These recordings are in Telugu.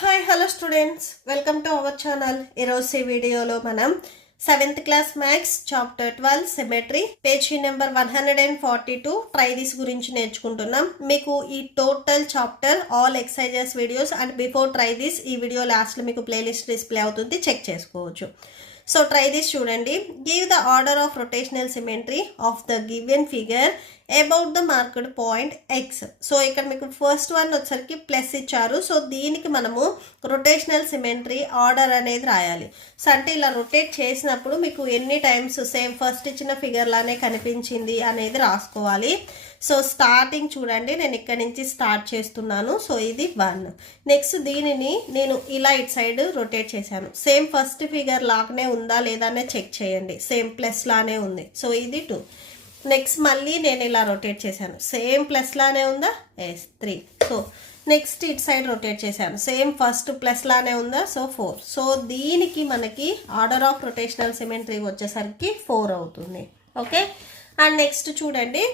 Hi hello students, welcome to our channel. ఈరోజు ఈ వీడియోలో మనం 7th class maths chapter 12 symmetry page number 142 try this గురించి నేర్చుకుంటున్నాం. మీకు ఈ total chapter all exercises videos and before try this ఈ వీడియో లాస్ట్లో మీకు ప్లేలిస్ట్ డిస్ప్లే అవుతుంది, చెక్ చేసుకోవచ్చు. సో ట్రై దిస్ చూడండి. Give the order of rotational symmetry of the given figure about the marked point X. So ఇక్కడ మీకు ఫస్ట్ వన్ వచ్చరికి ప్లస్ ఇచ్చారు. సో దీనికి మనము రొటేషనల్ సిమెట్రీ ఆర్డర్ అనేది రాయాలి. సో అంటే ఇలా రొటేట్ చేసినప్పుడు మీకు ఎన్ని టైమ్స్ సేమ్ ఫస్ట్ ఇచ్చిన ఫిగర్ లానే కనిపించింది అనేది రాసుకోవాలి. సో స్టార్టింగ్ చూడండి, నేను ఇక్కడ నుంచి స్టార్ట్ చేస్తున్నాను. సో ఇది 1. నెక్స్ట్ దీనిని నేను ఇలా ఇటు సైడ్ రొటేట్ చేశాను. సేమ్ ఫస్ట్ ఫిగర్ లాగానే ఉందా లేదా అనేది చెక్ చేయండి. సేమ్ ప్లస్ లానే ఉంది. సో ఇది 2. నెక్స్ట్ మళ్ళీ నేను ఇలా రొటేట్ చేశాను. సేమ్ ప్లస్ లానే ఉందా? ఎస్ 3. సో నెక్స్ట్ ఇటు సైడ్ రొటేట్ చేశాను. సేమ్ ఫస్ట్ ప్లస్ లానే ఉందా? సో 4. సో దీనికి మనకి ఆర్డర్ ఆఫ్ రొటేషనల్ సిమెట్రీ వచ్చేసరికి 4 అవుతుంది. ఓకే. అండ్ నెక్స్ట్ చూడండి,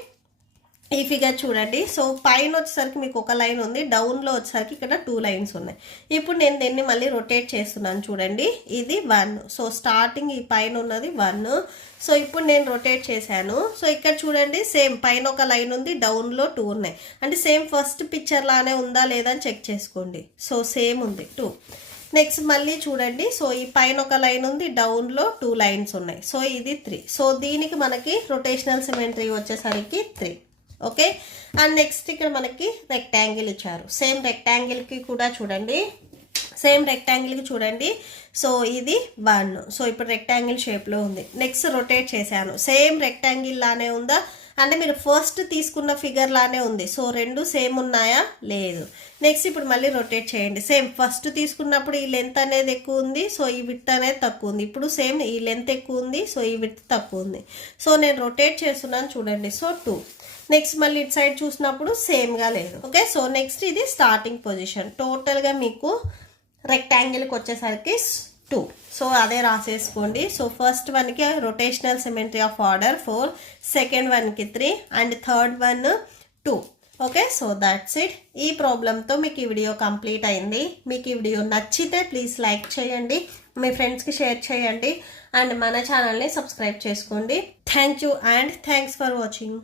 ఈ ఫిగర్ చూడండి. సో పైన వచ్చేసరికి మీకు ఒక లైన్ ఉంది, డౌన్లో వచ్చేసరికి ఇక్కడ 2 లైన్స్ ఉన్నాయి. ఇప్పుడు నేను దీన్ని మళ్ళీ రొటేట్ చేస్తున్నాను చూడండి. ఇది 1. సో స్టార్టింగ్ ఈ పైన ఉన్నది 1. సో ఇప్పుడు నేను రొటేట్ చేశాను. సో ఇక్కడ చూడండి, సేమ్ పైన ఒక లైన్ ఉంది, డౌన్లో 2 ఉన్నాయి. అంటే సేమ్ ఫస్ట్ పిక్చర్ లానే ఉందా లేదా అని చెక్ చేసుకోండి. సో సేమ్ ఉంది 2. నెక్స్ట్ మళ్ళీ చూడండి. సో ఈ పైన ఒక లైన్ ఉంది, డౌన్లో 2 లైన్స్ ఉన్నాయి. సో ఇది 3. సో దీనికి మనకి రొటేషనల్ సిమెట్రీ వచ్చేసరికి 3. ఓకే. అండ్ నెక్స్ట్ ఇక్కడ మనకి రెక్టాంగిల్ ఇచ్చారు. సేమ్ రెక్టాంగిల్కి కూడా చూడండి, సేమ్ రెక్టాంగిల్కి చూడండి. సో ఇది 1. సో ఇప్పుడు రెక్టాంగిల్ షేప్లో ఉంది. నెక్స్ట్ రొటేట్ చేశాను. సేమ్ రెక్టాంగిల్ లానే ఉందా అంటే మీరు ఫస్ట్ తీసుకున్న ఫిగర్ లానే ఉంది. సో 2 సేమ్ ఉన్నాయా? లేదు. నెక్స్ట్ ఇప్పుడు మళ్ళీ రొటేట్ చేయండి. సేమ్ ఫస్ట్ తీసుకున్నప్పుడు ఈ లెంత్ అనేది ఎక్కువ ఉంది, సో ఈ విడ్త్ అనేది తక్కువ ఉంది. ఇప్పుడు సేమ్ ఈ లెంత్ ఎక్కువ ఉంది, సో ఈ విడ్త్ తక్కువ ఉంది. సో నేను రొటేట్ చేస్తున్నాను చూడండి. సో 2. నెక్స్ట్ మళ్ళీ ఇటు సైడ్ చూసినప్పుడు సేమ్గా లేదు. ఓకే. సో నెక్స్ట్ ఇది స్టార్టింగ్ పొజిషన్. టోటల్గా మీకు రెక్టాంగిల్కి వచ్చేసరికి 2. సో అదే రాసేసుకోండి. సో ఫస్ట్ వన్కి rotational symmetry of order 4, second వన్కి 3 and third one 2. Okay. So that's it. ఈ ప్రాబ్లంతో మీకు ఈ వీడియో కంప్లీట్ అయింది. మీకు ఈ వీడియో నచ్చితే ప్లీజ్ లైక్ చేయండి, మీ ఫ్రెండ్స్కి షేర్ చేయండి అండ్ మన ఛానల్ని సబ్స్క్రైబ్ చేసుకోండి. Thank you and thanks for watching.